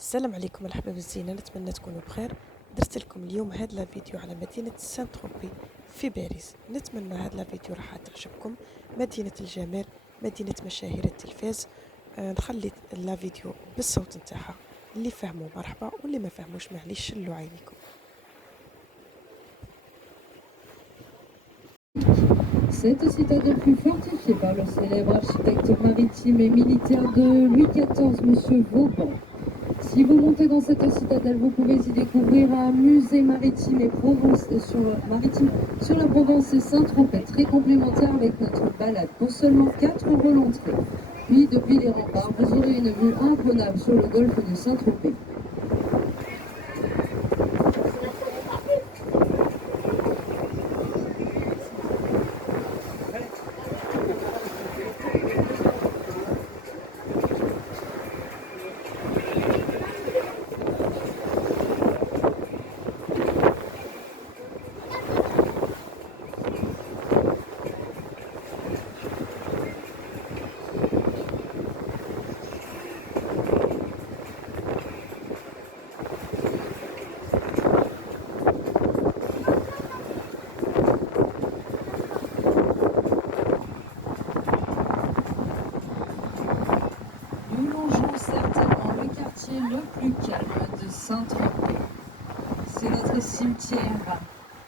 السلام عليكم الأحباب الزينة، نتمنى تكونوا بخير. درت لكم اليوم هاد لا فيديو على مدينة سان تروبي في باريس. نتمنى هاد لا فيديو راح تعجبكم. مدينة الجمال، مدينة مشاهير التلفاز. نخلي لا فيديو بالصوت نتاعها، اللي فهموا مرحبا واللي ما فهموش معليش شلوا عينيكم. Cette citadelle fut fortifiée par le célèbre architecte maritime et militaire de Louis XIV, M. Vauban. Si vous montez dans cette citadelle, vous pouvez y découvrir un musée maritime et maritime sur la Provence et Saint-Tropez, très complémentaire avec notre balade, pour seulement 4 € l'entrée. Puis, depuis les remparts, vous aurez une vue imprenable sur le golfe de Saint-Tropez. Nous longeons certainement le quartier le plus calme de Saint-Tropez. C'est notre cimetière.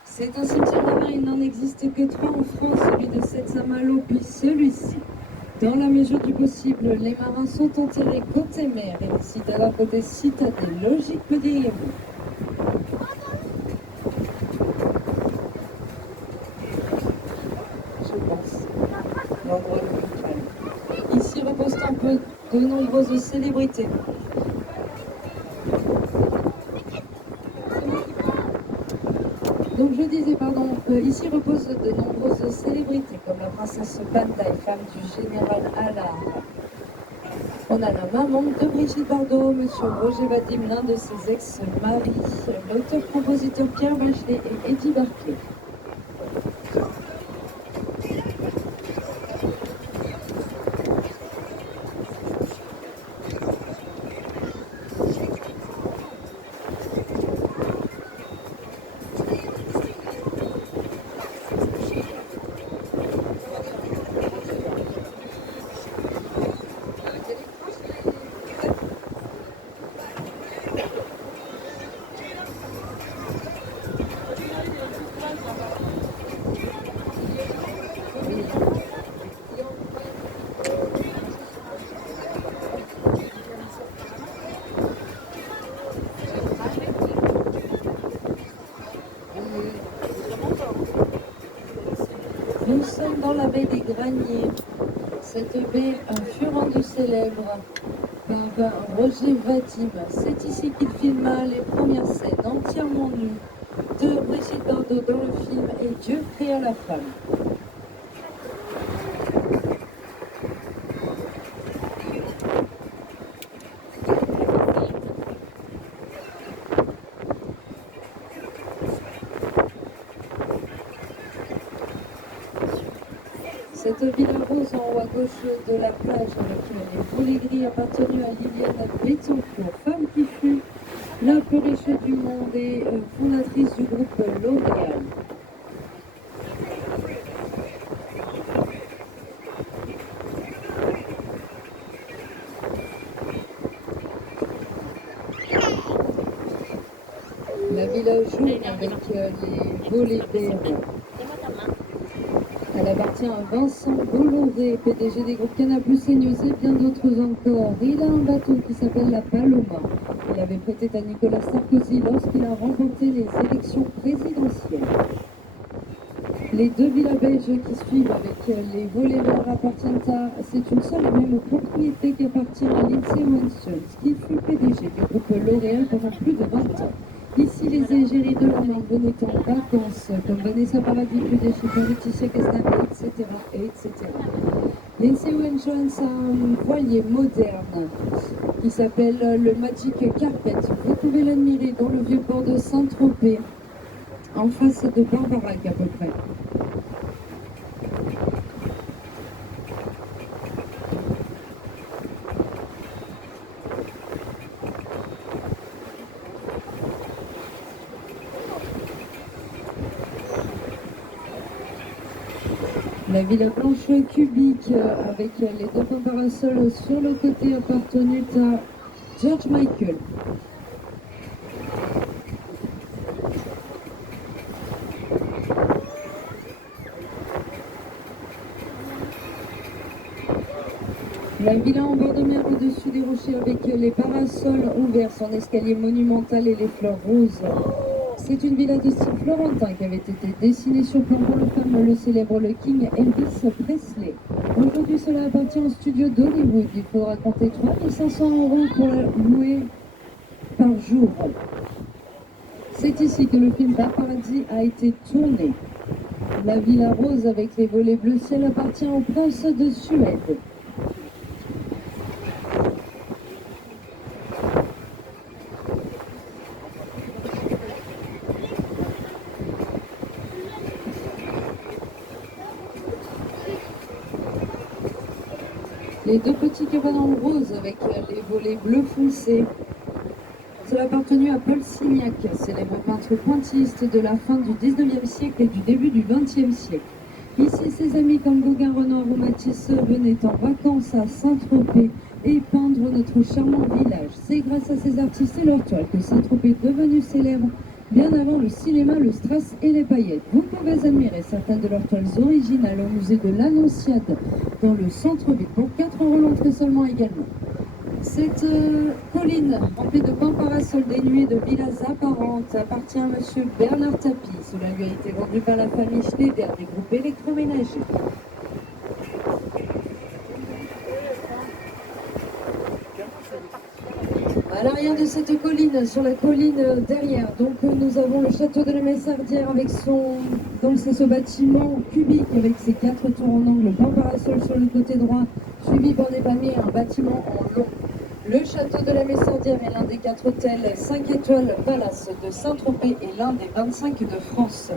C'est un cimetière marin, il n'en existe que 3 en France, celui de Sept-Saint-Malo, puis celui-ci. Dans la mesure du possible, les marins sont enterrés côté mer et les citadins côté citadelle. Logique, me diriez-vous? Je pense. L'endroit le plus calme. Ici reposent un peu de nombreuses célébrités. Donc je disais, ici reposent de nombreuses célébrités, comme la princesse Bandai, femme du général Allard. On a la maman de Brigitte Bardot, monsieur Roger Vadim, l'un de ses ex-maris, l'auteur-compositeur Pierre Bachelet et Eddie Barclay. Nous sommes dans la baie des Graniers. Cette baie fut rendue célèbre par Roger Vadim. C'est ici qu'il filma les premières scènes entièrement nues de Brigitte Bardot dans le film Et Dieu créa la femme. Cette villa rose en haut à gauche de la plage avec les volets gris appartenu à Liliane Bettencourt, femme qui fut la plus riche du monde et fondatrice du groupe L'Oréal. La villa jaune avec les volets verts. Elle appartient à Vincent Bolloré, PDG des groupes Canal+, CNews et bien d'autres encore. Il a un bateau qui s'appelle la Paloma. Il avait prêté à Nicolas Sarkozy lorsqu'il a remporté les élections présidentielles. Les 2 villas beiges qui suivent avec les volets verts appartiennent à... C'est une seule et même propriété qui appartient à Lindsay Wilson, qui fut PDG du groupe L'Oréal pendant plus de 20 ans. Ici, les égéries de la marque venaient en vacances, comme Vanessa Paradis, PDG de Laetitia Castagna, etc., etc. Lindsay Wilson a un voilier moderne qui s'appelle le Magic Carpet. Vous pouvez l'admirer dans le vieux port de Saint-Tropez, en face de Barbarac à peu près. La Villa Blanche cubique avec les deux pins parasols sur le côté appartenant à George Michael. La villa en bord de mer au-dessus des rochers avec les parasols ouverts, son escalier monumental et les fleurs roses. C'est une villa de style florentin qui avait été dessinée sur plan pour le fameux, le célèbre le King Elvis Presley. Aujourd'hui, cela appartient au studio d'Hollywood. Il faudra compter 3500 € pour la louer par jour. C'est ici que le film Paparazzi a été tourné. La villa rose avec les volets bleu ciel appartient au prince de Suède. Les deux petits cabanons roses avec les volets bleu foncé. Cela a appartenu à Paul Signac, célèbre peintre pointilliste de la fin du 19e siècle et du début du 20e siècle. Ici, ses amis comme Gauguin, Renoir ou Matisse venaient en vacances à Saint-Tropez et peindre notre charmant village. C'est grâce à ces artistes et leurs toiles que Saint-Tropez est devenu célèbre bien avant le cinéma, le strass et les paillettes. Vous pouvez admirer certaines de leurs toiles originales au musée de l'Annonciade dans le centre-ville pour 4 € l'entrée seulement également. Cette colline remplie de pins parasols dénuée de villas apparentes appartient à M. Bernard Tapie. Cela lui a été vendu par la famille Schneider des groupes électroménagers. À l'arrière de cette colline, sur la colline derrière, donc nous avons le château de la Messardière avec donc c'est ce bâtiment cubique avec ses 4 tours en angle, pin parasol sur le côté droit, suivi par des palmiers, un bâtiment en long. Le château de la Messardière est l'un des 4 hôtels 5 étoiles Palace de Saint-Tropez et l'un des 25 de France.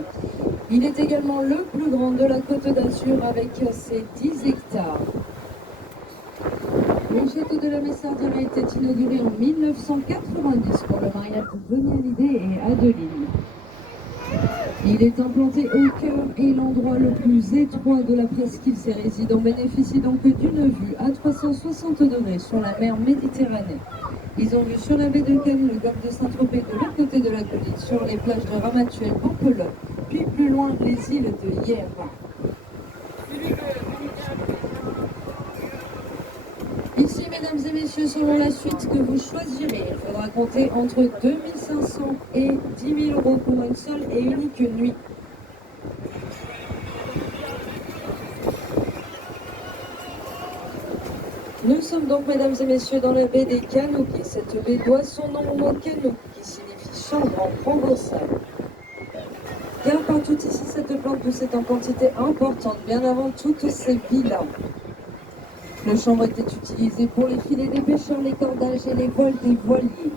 Il est également le plus grand de la Côte d'Azur avec ses 10 hectares. Le château de la Messardière a été inauguré en 1990 pour le mariage de Johnny Hallyday et Adeline. Il est implanté au cœur et l'endroit le plus étroit de la presqu'île. Ses résidents bénéficient donc d'une vue à 360 degrés sur la mer Méditerranée. Ils ont vu sur la baie de Cannes, le golfe de Saint-Tropez de l'autre côté de la colline, sur les plages de Ramatuelle, Pampelonne, puis plus loin les îles de Hyères. Ici, mesdames et messieurs, selon la suite que vous choisirez, il faudra compter entre 2500 et 10 000 € pour une seule et unique nuit. Nous sommes donc, mesdames et messieurs, dans la baie des Canoukies. Cette baie doit son nom au mot Canouk, qui signifie chambre en provençal. Car partout ici, cette plante poussait en quantité importante, bien avant toutes ces villas. Le chanvre était utilisé pour les filets des pêcheurs, les cordages et les voiles des voiliers.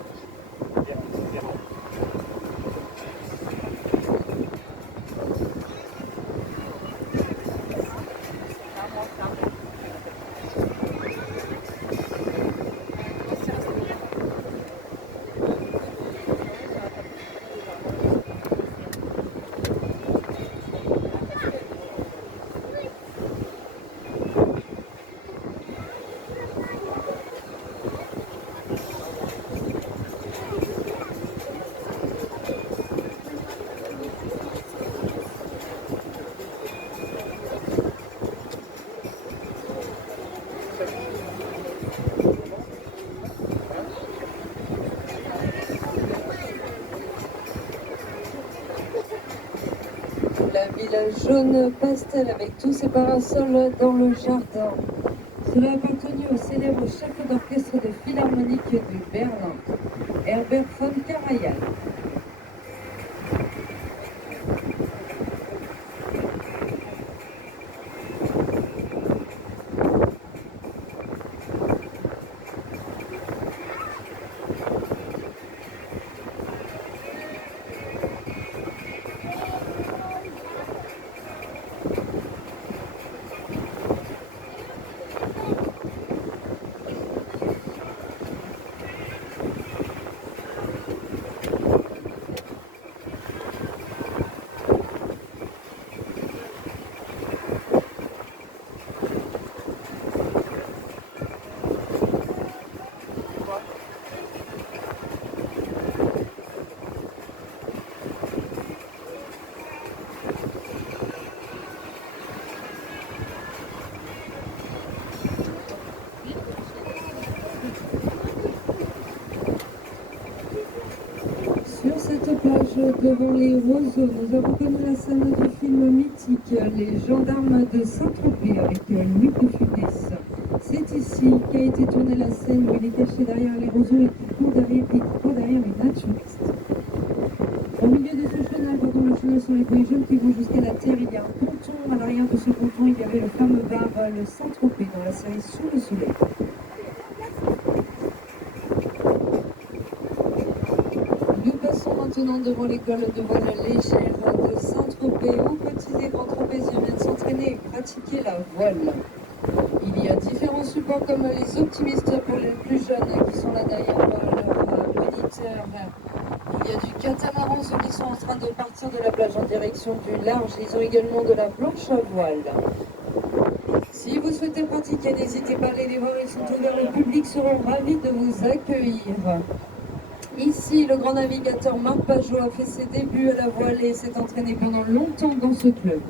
La villa jaune pastel avec tous ses parasols dans le jardin. Cela a appartenu au célèbre chef d'orchestre de philharmonique de Berlin, Herbert von Karajan. plage devant les roseaux, nous avons connu la scène du film mythique Les Gendarmes de Saint-Tropez avec Louis de Funès. C'est ici qu'a été tournée la scène où il est caché derrière les roseaux et qui court derrière les naturistes. Au milieu de ce chenal, pardon, le chenal sont les pays jaunes qui vont jusqu'à la terre. Il y a un ponton. À l'arrière de ce ponton, il y avait le fameux bar le Saint-Tropez dans la série Sous le soleil. Nous passons maintenant devant l'école de voile légère de Saint-Tropez où petits et grands tropéziens viennent s'entraîner et pratiquer la voile. Il y a différents supports comme les optimistes pour les plus jeunes qui sont là derrière leur moniteur. Il y a du catamaran, ceux qui sont en train de partir de la plage en direction du large. Ils ont également de la planche à voile. Si vous souhaitez pratiquer, n'hésitez pas à aller les voir, ils sont ouverts, le public seront ravis de vous accueillir. Ici, le grand navigateur Marc Pajot a fait ses débuts à la voile et s'est entraîné pendant longtemps dans ce club.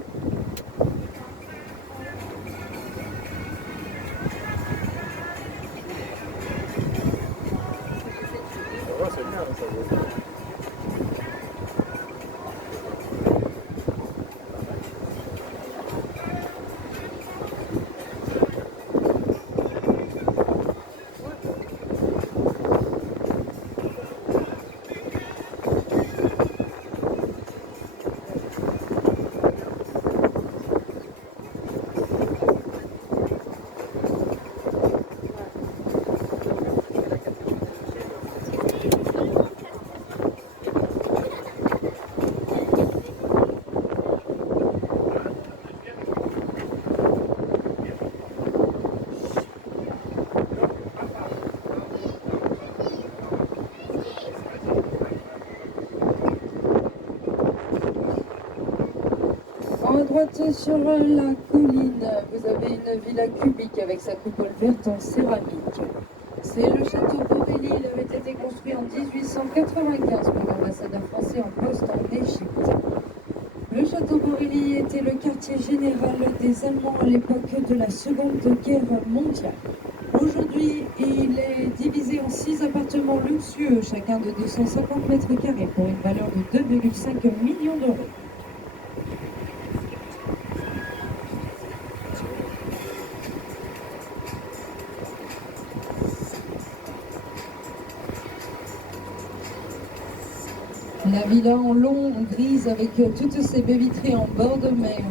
À droite sur la colline, vous avez une villa cubique avec sa coupole verte en céramique. C'est le château Borelli, il avait été construit en 1895 par l'ambassadeur français en poste en Égypte. Le château Borelli était le quartier général des Allemands à l'époque de la Seconde Guerre mondiale. Aujourd'hui, il est divisé en 6 appartements luxueux, chacun de 250 mètres carrés pour une valeur de 2,5 millions d'euros. La villa en long grise avec toutes ses baies vitrées en bord de mer.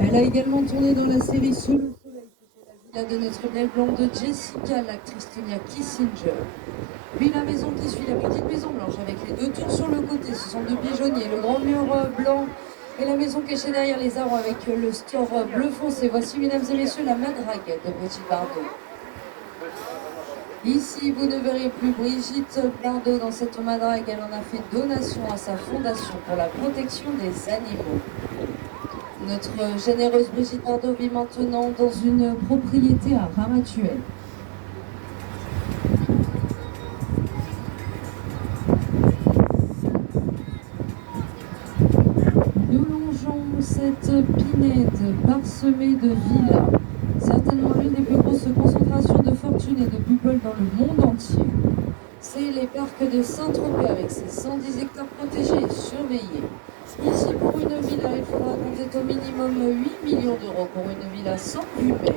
Elle a également tourné dans la série Sous le soleil, c'était la villa de notre belle blonde Jessica, l'actrice Tonya Kissinger. Puis la maison qui suit, la petite maison blanche avec les 2 tours sur le côté, ce sont 2 pigeonniers, le grand mur blanc et la maison cachée derrière les arbres avec le store bleu foncé. Voici, mesdames et messieurs, la madrague de Petit Bardot. Ici, vous ne verrez plus Brigitte Bardot dans cette madrague. Elle en a fait donation à sa fondation pour la protection des animaux. Notre généreuse Brigitte Bardot vit maintenant dans une propriété à Ramatuelle. Nous longeons cette pinède parsemée de villas. Certainement l'une des plus grosses concentrations de fortune et de people dans le monde entier. C'est les parcs de Saint-Tropez avec ses 110 hectares protégés et surveillés. Ici, pour une villa, il faudra compter au minimum 8 millions d'euros pour une villa sans vue mer.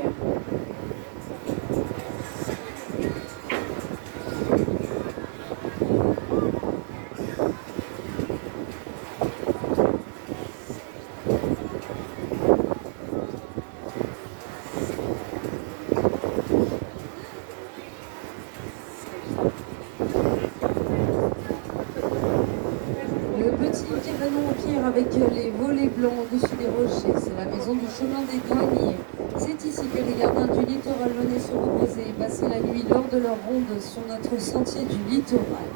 Petit cabanon en pierre avec les volets blancs au-dessus des rochers. C'est la maison du chemin des douaniers. C'est ici que les gardiens du littoral venaient se reposer et passer la nuit lors de leur ronde sur notre sentier du littoral.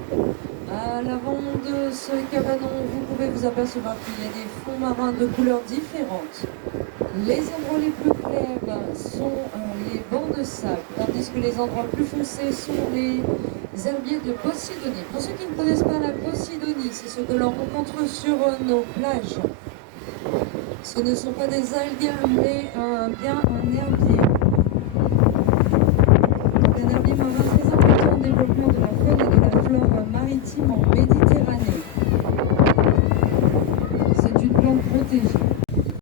À l'avant de ce cabanon, vous pouvez vous apercevoir qu'il y a des fonds marins de couleurs différentes. Les endroits les plus clairs sont les bancs de sable, tandis que les endroits plus foncés sont les herbiers de Posidonie. Pour ceux qui ne connaissent pas la Posidonie, c'est ce que l'on rencontre sur nos plages. Ce ne sont pas des algues, mais bien un herbier. Donc un herbier marin très important au développement de la faune et de la flore maritime en Méditerranée. protégé.